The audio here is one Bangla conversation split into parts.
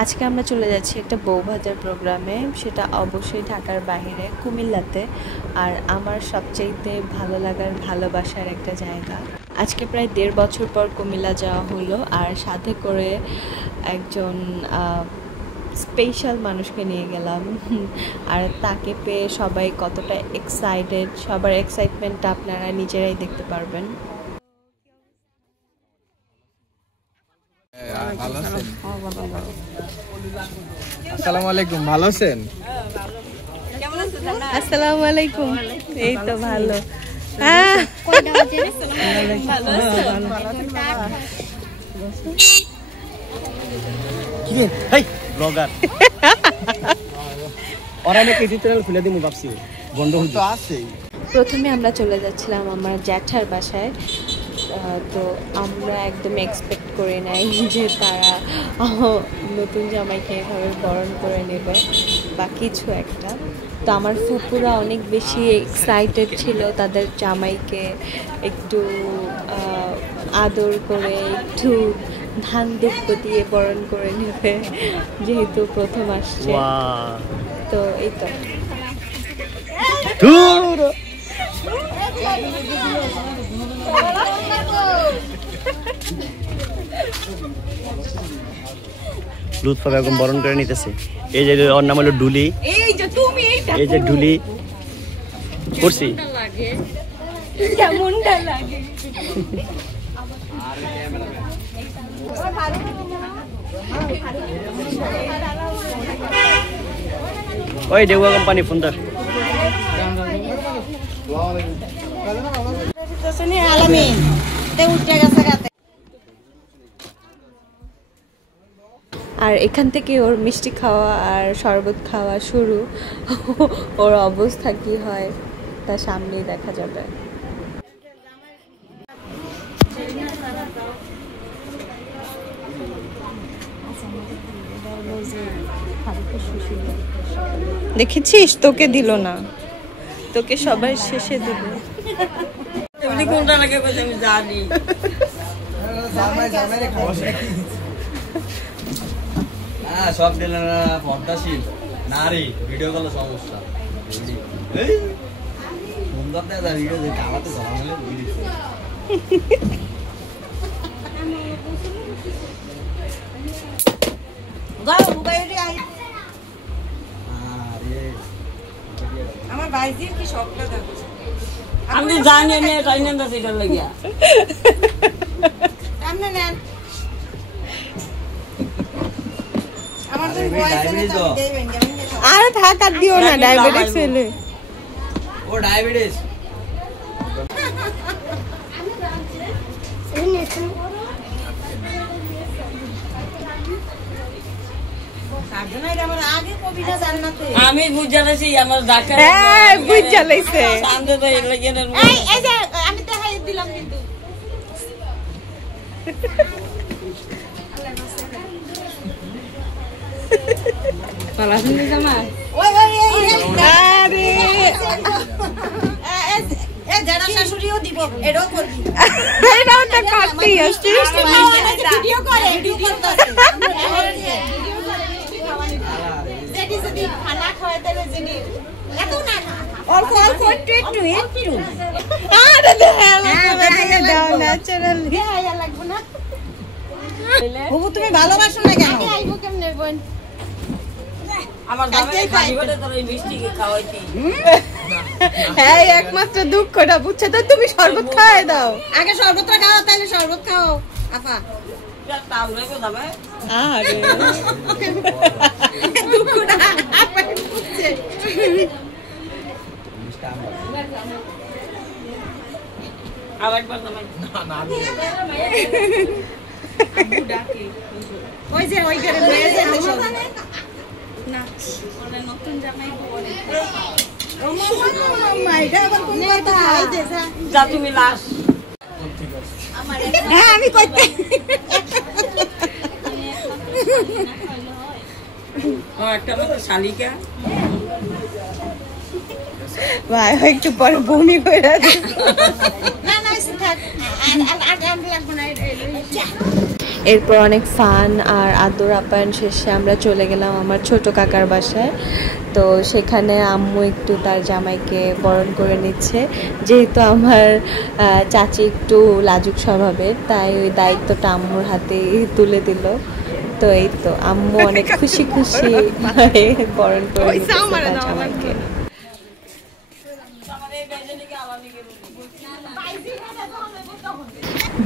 আজকে আমরা চলে যাচ্ছি একটা বউভাজার প্রোগ্রামে, সেটা অবশ্যই ঢাকার বাইরে কুমিল্লাতে। আর আমার সবচাইতে ভালো লাগার ভালোবাসার একটা জায়গা। আজকে প্রায় 1.5 বছর পর কুমিল্লা যাওয়া হলো, আর সাথে করে একজন স্পেশাল মানুষকে নিয়ে গেলাম। আর তাকে পেয়ে সবাই কতটা এক্সাইটেড, সবার এক্সাইটমেন্টটা আপনারা নিজেরাই দেখতে পারবেন। আসসালামু আলাইকুম, ভালো আছেন? আসসালামু আলাইকুম, এই তো ভালো। প্রথমে আমরা চলে যাচ্ছিলাম আমার জ্যাঠার বাসায়। তো আমরা একদম এক্সপেক্ট করে নাই যে তারা নতুন জামাইকে এভাবে বরণ করে নেবে বা কিছু একটা। তো আমার ফুপুরা অনেক বেশি এক্সাইটেড ছিল তাদের জামাইকে একটু আদর করে একটু ধান দুঃখ দিয়ে বরণ করে নেবে, যেহেতু প্রথম আসছে। তো এই তো লুৎফা বেগম বরণ করে নিতেছে। এই যে ওর নাম হলো ডুলি। এই যে ডুলি করছি কেমনটা লাগে। ওই দেওয়া কোম্পানি ফোন ধর। আর এখান থেকে ওর মিষ্টি খাওয়া আর শরবত খাওয়া শুরু। ওর অবস্থা কি হয় তা সামনেই দেখা যাবে। দেখেছিস, তোকে দিল না, তোকে সবাই শেষে দিবে। কোনটা লাগে আমি জানি। সব দিলে না পদ্মাশীল নারী ভিডিও কল সমস্যা। সুন্দর দেখা ভিডিও দেখে আমাকে জমা হলে আমার ভাইজির কি শখটা থাকছে, আমি জানি না তাই না সেটা লাগিয়া সামনে নেন। আমার তো ভয়েস এনে তো দেবেন কেমন যে আর থাক, আর দিও না, ডায়াবেটিস হলে। ও ডায়াবেটিস আমি বুঝালাইছি আমার ডাক্তার। হ্যাঁ বুঝালাইছে। সামনে তো এগুলো কেন এই যে আমি দেখাই দিলাম কিন্তু। পালাছেন জামা। ওই আরে এ যারা শাশুড়িও দিব এটাও করবি। এটাও তো করতেই আছে। ভিডিও করে ভিডিও করতেছে। যেটি যদি খানা খাওয়াই তাহলে যিনি এত না অল্প অল্প একটু একটু একটু আরে দাও ন্যাচারালি দেয়া লাগবে না। বাবু তুমি ভালোবাসো না কেন? আইবো কেমনে বোন? আমার দামাই খালি বলে তোর এই মিষ্টি খাওয়াইতি। হ্যাঁ একমাত্র দুঃখটা বুঝছো তো, তুমি শরবত খাওয়াই দাও। আগে শরবতটা খাও, তাইলে শরবত খাও আপা। তাও রেখো দাবাই। আরে দুঃখটা আপা বুঝছে। আরেকবার দামাই না ডাকে ওই যে ওই ঘরে বসে যেতে সব না মানে নতুন জামাই বলে ও মামা এটা আবার কোন কথা খাইতেছ যা তুমি লাশ আমার হ্যাঁ আমি কইতে ও একটা মত শালিকা ভাই একটু পরে বমি করে না না থাক আর লাগবে না এরপর অনেক ফান আর আদর আপ্যায়ন শেষে আমরা চলে গেলাম আমার ছোট কাকার বাসায়। তো সেখানে আম্মু একটু তার জামাইকে বরণ করে নিচ্ছে, যেহেতু আমার চাচি একটু লাজুক স্বভাবের, তাই ওই দায়িত্বটা আম্মুর হাতে তুলে দিল। তো এই তো আম্মু অনেক খুশি খুশি বরণ করে নিচ্ছে তার জামাইকে।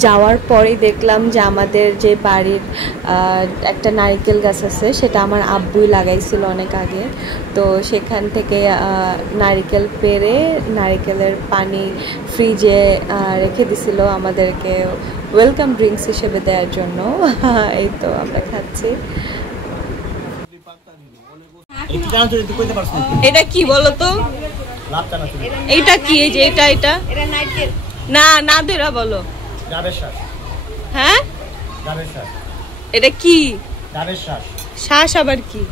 যাওয়ার পরেই দেখলাম যে আমাদের যে বাড়ির একটা নারিকেল গাছ আছে, সেটা আমার আব্বুই লাগাইছিল অনেক আগে। তো সেখান থেকে নারিকেল পেড়ে নারিকেলের পানি ফ্রিজে রেখে দিছিল আমাদেরকে ওয়েলকাম ড্রিঙ্কস হিসেবে দেওয়ার জন্য। এই তো আমরা খাচ্ছি। এটা কি বলো তো? এটা কি? এই যে এটা না না ধরা বলো। হ্যাঁ এটা কি? শ্বাস আবার কি?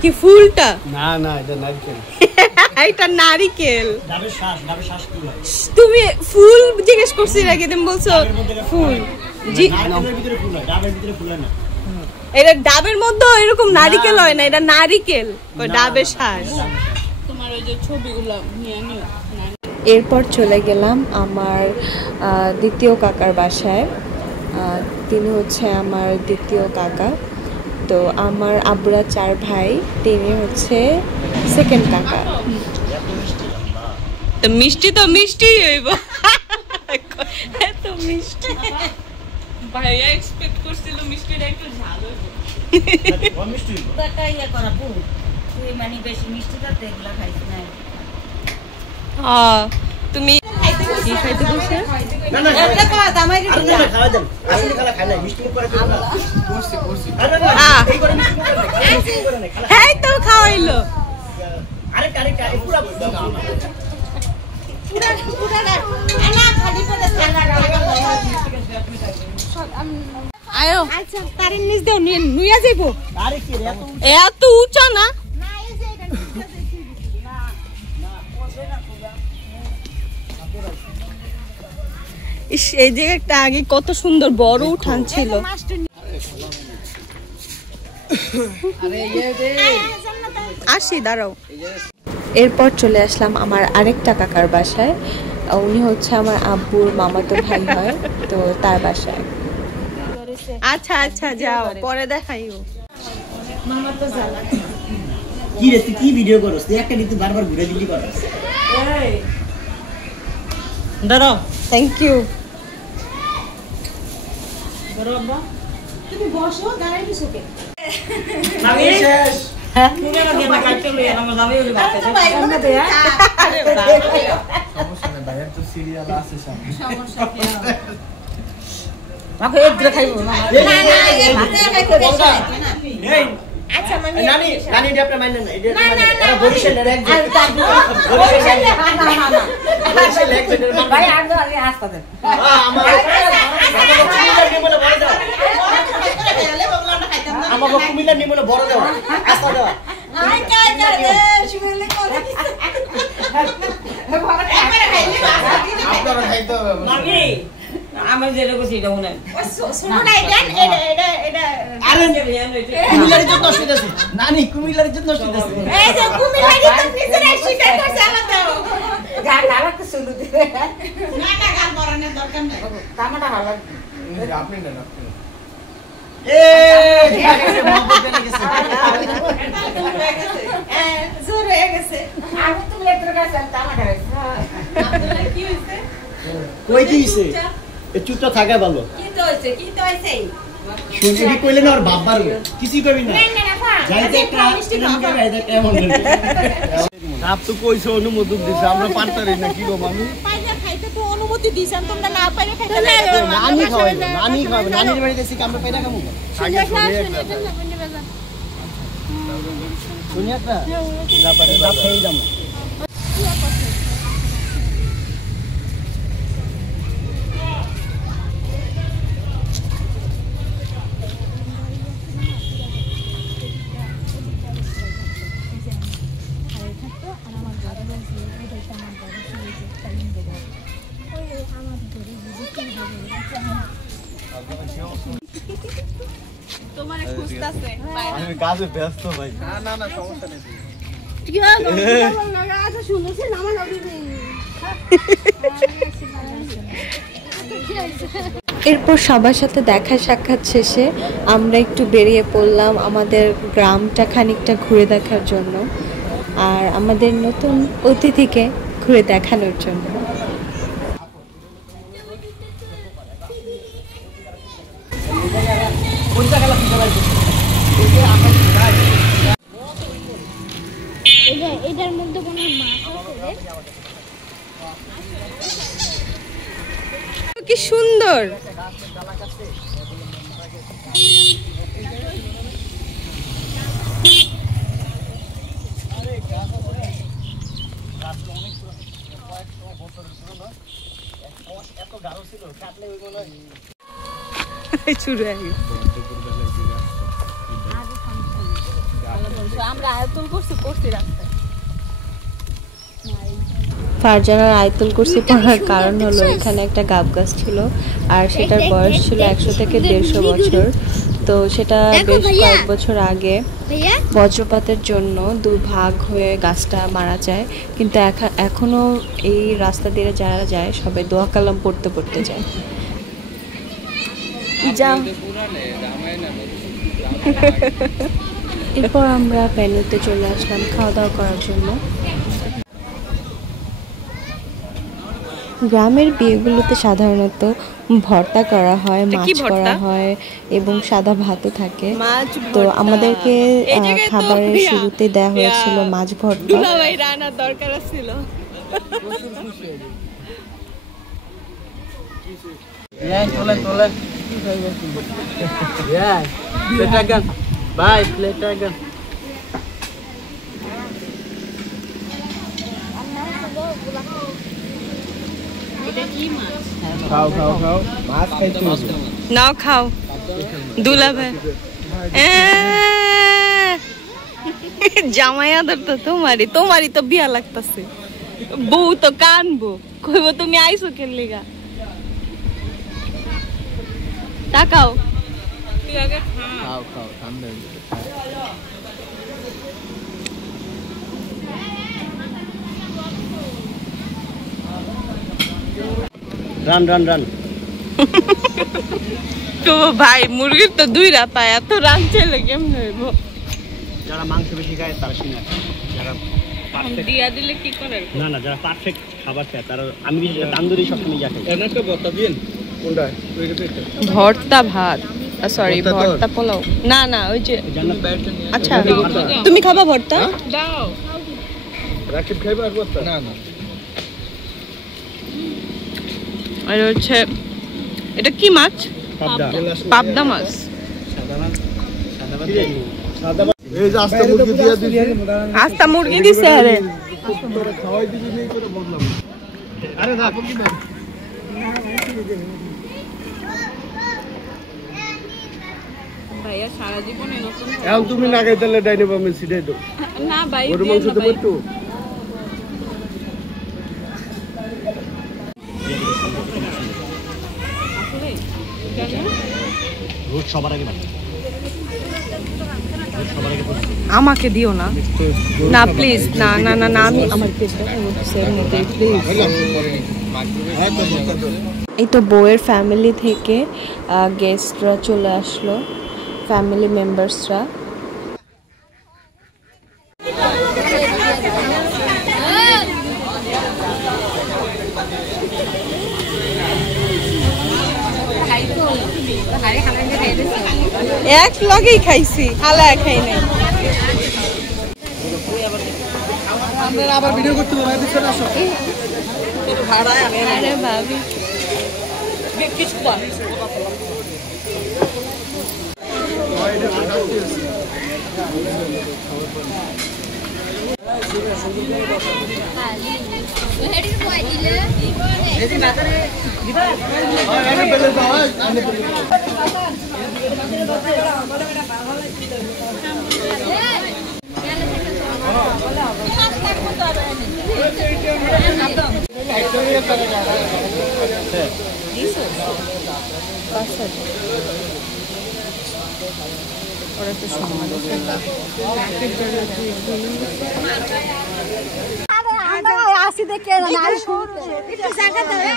কি ফুলটা? না না, এটা নারকেল। এটা নারিকেল। ডাবের শ্বাস কি হয়? তুমি ফুল জিজ্ঞেস করছি নাকি? তুমি বলছো ফুল। জি, নারকেলের ভিতরে ফুল হয়, ডাবের ভিতরে ফুল হয় না। এটা ডাবের মধ্যে এরকম নারিকেল হয় না, এটা নারিকেল। ওই ডাবের শ্বাস। তোমার ওই যে ছবিগুলো নিয়ে নিও। এরপর চলে গেলাম আমার দ্বিতীয় কাকার বাসায়। তিনি হচ্ছে আমার দ্বিতীয় কাকা। তো আমার আব্বুরা 4 ভাই, তিনি হচ্ছে সেকেন্ড কাকা। তো মিষ্টি তো মিষ্টি হইব। এত মিষ্টি ভাইয়া এক্সপেক্ট করছিল মিষ্টিটা একটু ঝাল হইব। তুমি কি খাইতে বলছো? হ্যাঁ তো খাওয়াইলো। আয়ো আচ্ছা তার নিচ দেও নুইয়া যাইব। এত উঁচা না। এই জায়গাটা আগে কত সুন্দর বড় উঠান ছিল। আসি দাঁড়াও। এরপর চলে আসলাম আমার আরেকটা কাকার বাসায়। উনি হচ্ছে আমার আব্বুর মামাতো ভাই হয়, তো তার বাসায়। আচ্ছা আচ্ছা যাও, পরে দেখাইও। কি রে তুই কি ভিডিও করছিস? তুই একটা দিতে বারবার ঘুরে দিলি করছিস। দাঁড়াও। Thank you. তুমি বসো, দাঁড়াই দিছো কে? আমি শেষ। হ্যাঁ সমস্যা নেই ভাইয়ের তো সিরিয়াল আছে সামনে। সমস্যা কি? আমাকে এক দিলে খাইবো না। আচ্ছা মানে নানি নানি এটা আপনি মানেন না। এটা এটা বরিশালের একজন। বরিশালের না বরিশালের একজন ভাই আর আমি আসতে দেন। আমার কুমিল্লার নিমলে বড় দাও। আমাকে কুমিল্লার নিমলে বড় দাও। আসতে দাও। আই কাই রে শুনেলে করে দিছে। আপনারা খাইতে হবে। মাগি আমার যেটা কইছি এটা শুনেন। শুনো না এটা আরে কুমিল্লার জন্য নষ্ট হইছে। নানি কুমিল্লার জন্য নষ্ট হইছে। এই যে কুমিল্লার জন্য নিচে শিকার করছে আমাদের। গাল লাগতে শুরু দিবে। না না গাল বরানোর দরকার নাই। কামটা ভালো লাগবে। আপনি না আপনি। জোর হয়ে গেছে। আমি তুমি এত গাছ টামাটা কি হইছে? কই কি হইছে? এ চুপটা থাকা ভালো। কি তো হইছে? শুনবি কইলে না আর বাবার কিছুই কইবি না। যাইতে একটা কিলোমিটার যাইতে এমন আপ তো কইছো অনুমতি দিছ আমরা পারতারি না কি গো মামি? পাইলে খাইতে তো অনুমতি দিছেন তোমরা না পাইলে খাইতে না। নানি খাওয়াইবো নানির বাড়িতে এসে আমরা পাইনা খামু। আগে শুনিয়া না যাবারে বাপ খেয়ে যাবো। তোমারে খুঁজতাছে আমি কাজে ব্যস্ত ভাই। না সমস্যা নেই। কি হলো আচ্ছা শুনেছি নামা নবী এরপর সবার সাথে দেখা সাক্ষাৎ শেষে আমরা একটু বেরিয়ে পড়লাম আমাদের গ্রামটা খানিকটা ঘুরে দেখার জন্য আর আমাদের নতুন অতিথিকে ঘুরে দেখানোর জন্য। এটার মধ্যে কোনো মাছ আছে? কি সুন্দর আমরা আয়তন করছি রাস্তায় ফারজানার আয়তুল কুরসি পড়ার কারণ হলো এখানে একটা গাব গাছ ছিল আর সেটার বয়স ছিল 100 থেকে 150 বছর। তো সেটা বেশ কয়েক বছর আগে বজ্রপাতের জন্য দুই ভাগ হয়ে গাছটা মারা যায়, কিন্তু এখনো এই রাস্তা দিয়ে যারা যায় সবাই দোয়া কালাম পড়তে পড়তে যায়। এরপর আমরা ভেন্যুতে চলে আসলাম খাওয়া দাওয়া করার জন্য। গ্রামের বিয়েগুলোতে সাধারণত ভর্তা করা হয়, মাছ করা হয় এবং সাদা ভাতও থাকে। তো আমাদেরকে খাবারের শুরুতে দেওয়া হয়েছিল মাছ ভর্তা। দরকার ছিল ভাই প্লেটটা গান খাও মাছ খাইতে নাও খাও দুলা ভাই জামাই আদর তো তোমারই তো বিয়া লাগতেছে, বউ তো কানবো কইব তুমি আইছো কেন লিগা। তাকাও খাও ঠান্ডা রান তো ভাই মুরগির তো দুইটা পায়, এত রান চাইলে কেমন হইব? যারা মাংস বেশি খায় তারা সিনা, যারা দিয়া দিলে কি করে? না যারা পারফেক্ট খাবার খায় তারা, আমি তান্দুরি সবসময় যা খাই। একটা ভর্তা দিন কোনটা? ভর্তা ভাত, সরি ভর্তা পোলাও না ওই যে আচ্ছা তুমি খাবা ভর্তা? দাও রাকিব খাইবা আর ভর্তা? না আর হচ্ছে এটা কি মাছ? পাবদা মাছ। এই যে আস্তা মুরগি দিয়া দিছি, আস্তা মুরগি দিছে। আরে তোরা খাওয়াই দিবি নেই করে বললাম। আরে না কি না ভাইয়া সারা জীবনে নতুন এখন তুমি না খাইতে ডাইনে বামে সিটাই দাও। না ভাই ওর মাংস তো একটু রোজ সবার আগে বাড়ি, আমাকে দিও না না প্লিজ, না আমি আমার প্লিজ। এই তো বউয়ের ফ্যামিলি থেকে গেস্টরা চলে আসলো, ফ্যামিলি মেম্বার্সরা। এক লগেই খাইছি, হালা খাই নাই। আপনারা আবার ভিডিও করতে হবে, পিছনে আসো। আরে ভাবি ওরা তো সম্মান আসি দেখে একটু জায়গা দেবে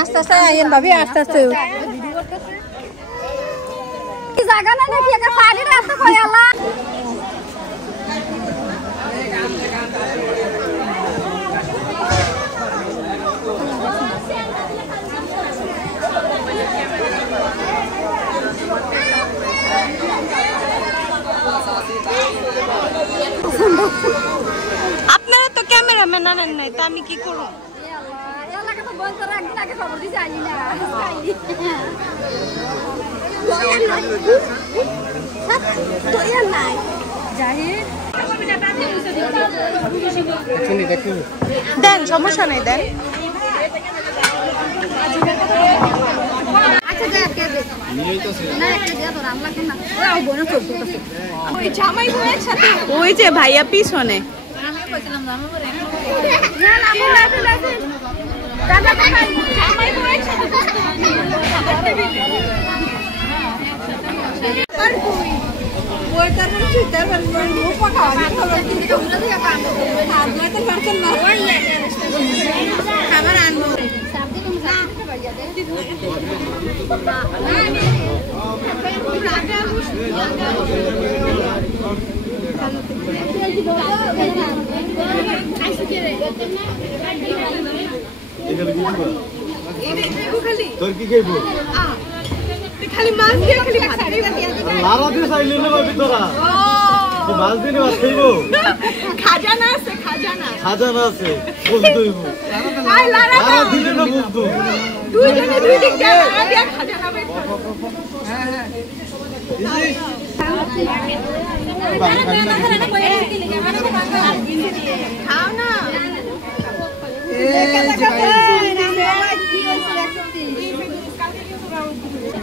আস্তে আস্তে আইন ভাবি আস্তে আস্তে জায়গা না নাকি একটা পানি রাস্তা করে আল্লাহ আপনারা তো ক্যামেরাম্যান আনেন নাই তা আমি কি করব এলাকা তো বন্ধ করে একদিন আগে খবর দিছি আইনি না দেন সমস্যা নাই দেন ওই যে ভাইয়া পিছনে তোর কি খাইবো খালি মাছ দিয়ে খালি ভাত লারা দিয়ে চাইলে না ভাবি তোরা মাছ দিয়ে ভাত খাইবো খাজানা আছে খাজানা খাজানা আছে বলতে হইব লারা দিলে না বলতো দুইজনে দুই দিক দিয়ে লারা দিয়ে খাজানা বের খাও না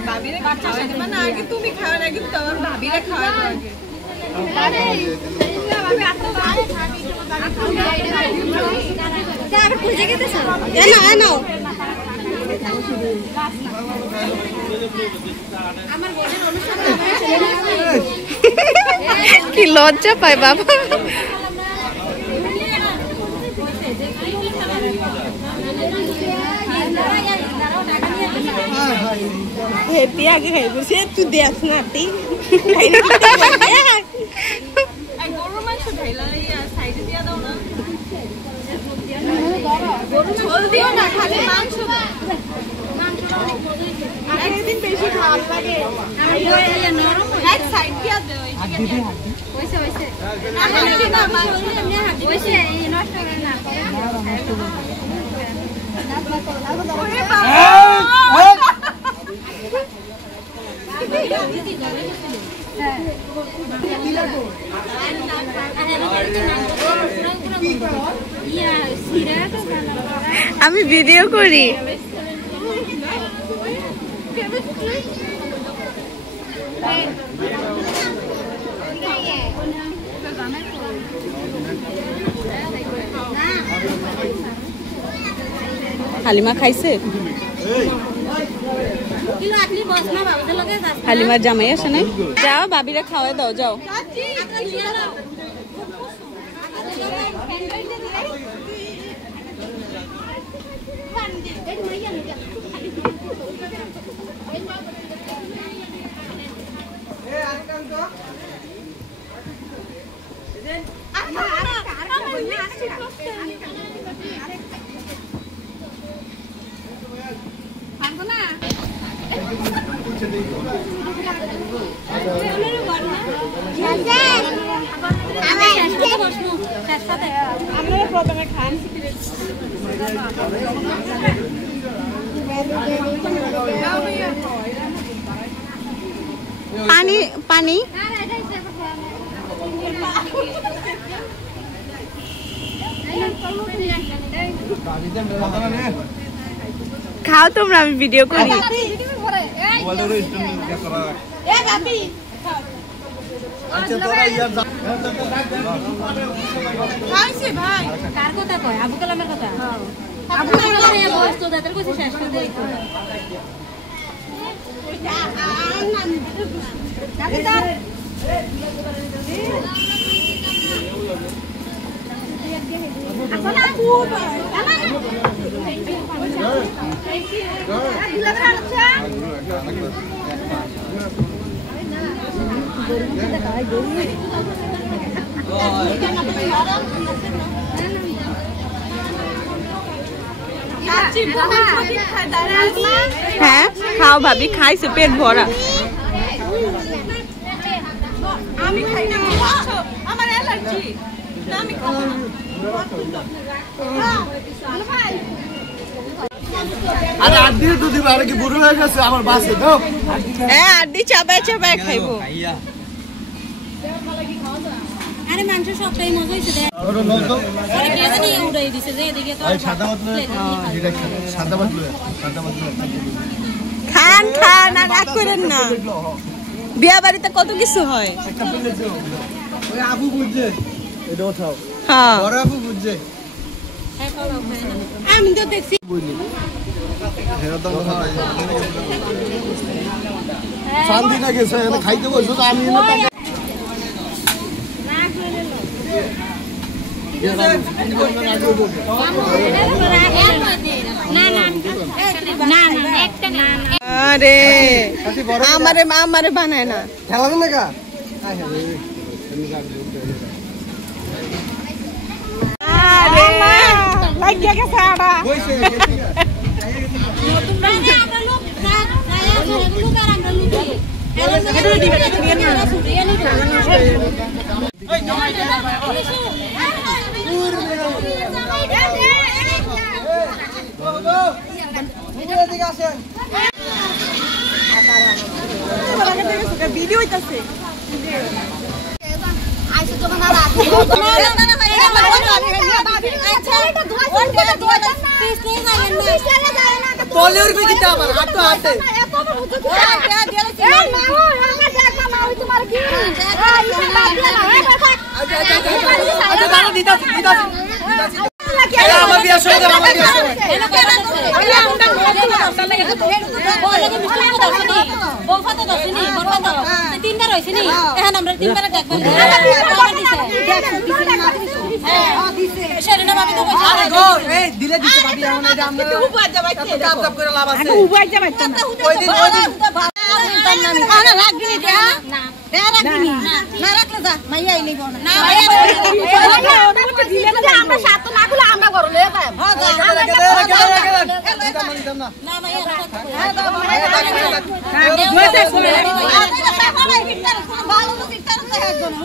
ভাবিরে বাচ্চা সাথে মানে আগে তুমি খাওয়ার আগে তো আমার ভাবিরে খাওয়ার আগে কি লজ্জা পায় বাবা তুই আগে খাই বলছি তুই দেখ না তুই গরুর মাংস ঢাইলা সাইডে দিয়া দাও না ঝোল দিও না খালি মাংস একদিন বেশি ভালো লাগে এক সাইড দিয়া দাও ওইসে ওইসে না মাংস ওইসে এই নষ্ট করে না ওরে বাবা আমি ভিডিও করি হালিমা খাইছে হালিমার জামাই আসে নাই যাও ভাবিরা খাওয়াই দাও যাও প্রথমে খান পানি পানি খাও তোমরা, আমি ভিডিও করি। কার কথা কয়? আবু কালামের কথা। আবু কালামের বয়স তো দাদার কইছে শেষ করে দেই। হ্যাঁ খাও ভাবি, খাইছো পেট ভরা। আমি খাই না, আমার অ্যালার্জি, আমি খাবো না। আরে আড্ডি তো দিবা, আরে কি বুড়ো হয়ে গেছে আমার বাসে দাও। হ্যাঁ আড্ডি চাবায় চাবায় খাইবো। আরে মাংস সবটাই মজা হইছে দে। ওরে নাও তো। আরে কে জানি উড়াই দিছে যে এদিকে তো এই সাদা ভাত লয়ে, এটা সাদা ভাত লয়ে, সাদা ভাত লয়ে। খান খান, আর রাগ করেন না। বিয়া বাড়িতে কত কিছু হয়। একটা প্লেট দাও। ওই আবু বুঝছে, এটা উঠাও। হ্যাঁ বড় আবু বুঝছে। আমি তো দেখছি শান্তি না গেছে, এখানে খাইতে বসবো তো আমি না। আরে আমারে বানায় না। খেলা না কা আরে লাগিয়া গেছে আড়া। ভিডিও হইতাছে। বলিউড में कितना बार हाथ तो हाथ है अच्छा दादा दीदा अरे আমার বিয়া শুরু কর আমার বিয়া শুরু বফাতে দছিনি বরফাতে তিনবার হইছিনি এখন আমরা তিনবার ডাকবেন শরীনা ভাবি তো কইছে আরে গো এই দিলে দিতে ভাবি এখন এটা আমরা উবাই যাবাই কাপ কাপ করে লাভ আছে উবাই যাবাই তো ওই দিন আরে রাখবি না না রাখবি না রাখলে যা মাইয়া আইলি বড় না মাইয়া আমরা সাত না খুলে আমরা বড় লয়ে যাই না মাইয়া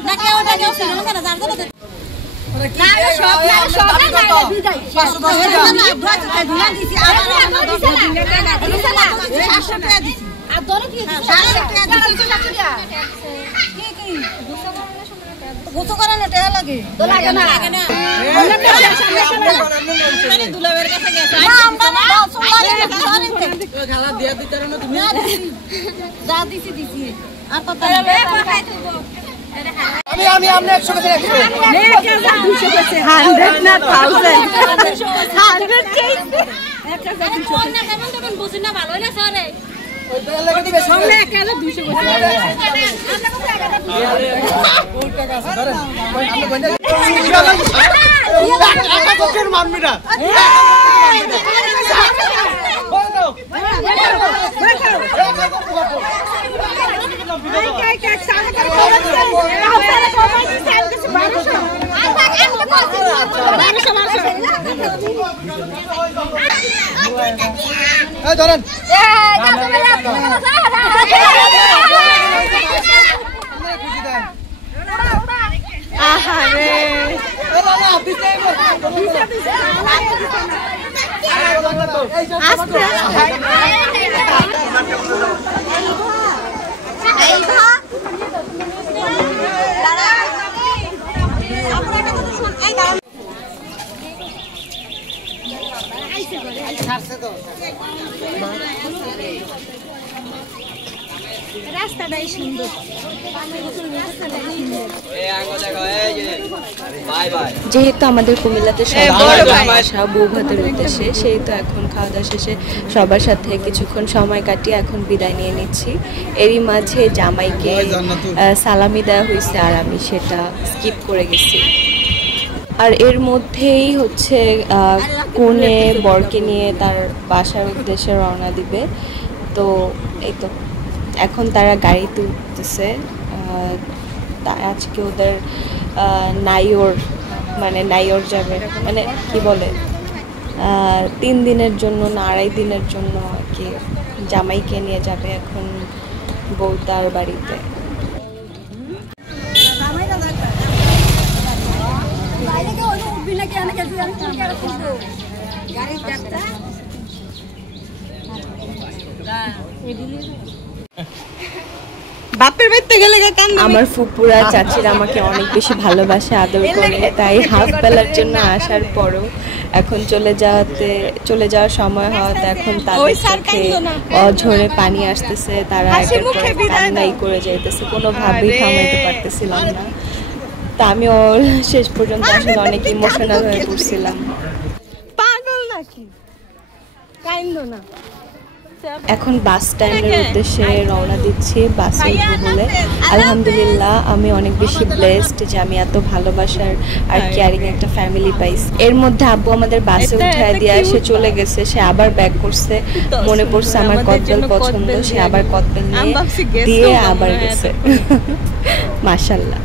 না কেউ ওটা কেউ ছিল না যার যাবে না সব না সব না বিদায় 510 টাকা ধুলা দিছি আবার আমরা 10 টাকা 700 টাকা দিছি আর দরে কি 700 টাকা দিছি কি কি গোসল করানো টাকা লাগে তো লাগে না মানে দুলাবের কাছে গেছে আমরা দাও সোমারে খেলা দিয়া দিতে না তুমি যা দিছি আর কত আমি আমনে 100 টাকা রাখছি নে কে 200 পেছে 100 না 1000 100 চাইছে 1000 কোন না কেমন তখন বুঝি না ভালো না স্যারে ওই টাকা লাগে দিবে সামনে 1200 কোন টাকা আছে ধরেন আপনি বন্ধ টাকা কোকের মানবি না ধরেন আহারে আস্তে আস্তে রাস্তাটাই সুন্দর। যেহেতু আমাদের কুমিল্লাতে আসা বউ ভাতের উদ্দেশ্যে, সেহেতু এখন খাওয়া দাওয়া শেষে সবার সাথে কিছুক্ষণ সময় কাটিয়ে এখন বিদায় নিয়ে নিচ্ছি। এরই মাঝে জামাইকে সালামি দেওয়া হয়েছে আর আমি সেটা স্কিপ করে গেছি। আর এর মধ্যেই হচ্ছে কনে বরকে নিয়ে তার বাসার উদ্দেশ্যে রওনা দিবে। তো এই তো এখন তারা গাড়িতে উঠতেছে। আজকে ওদের নাইওর মানে নাইওর যাবে, মানে কি বলে 3 দিনের জন্য না 2.5 দিনের জন্য আর কি জামাইকে নিয়ে যাবে এখন বউ তার বাড়িতে। বাপের বাড়িতে গেলে আমার ফুপুরা চাচিরা আমাকে অনেক বেশি ভালোবাসে, আদর করে, তাই হাফ বেলার জন্য আসার পরও এখন চলে যাওয়ার সময় হওয়াতে এখন তাদের চোখে অঝরে পানি আসতেছে। তারা একের পর এক কান্নাই করে যাইতেছে, কোনোভাবেই থামাইতে পারতেছিলাম না। তা আমিও শেষ পর্যন্ত আসলে অনেক ইমোশনাল হয়ে পড়ছিলাম। পাগল নাকি, কাইন্দ না। এখন বাস স্ট্যান্ডের উদ্দেশ্যে রওনা দিচ্ছি বাসে উঠবো বলে। আলহামদুলিল্লাহ আমি অনেক বেশি ব্লেসড যে আমি এত ভালোবাসার আর কেয়ারিং একটা ফ্যামিলি পাইছি। এর মধ্যে আব্বু আমাদের বাসে উঠায় দিয়ে সে চলে গেছে, সে আবার ব্যাক করছে। মনে পড়ছে আমার কদবেল পছন্দ, সে আবার কদবেল দিয়ে আবার গেছে। মাশাআল্লাহ।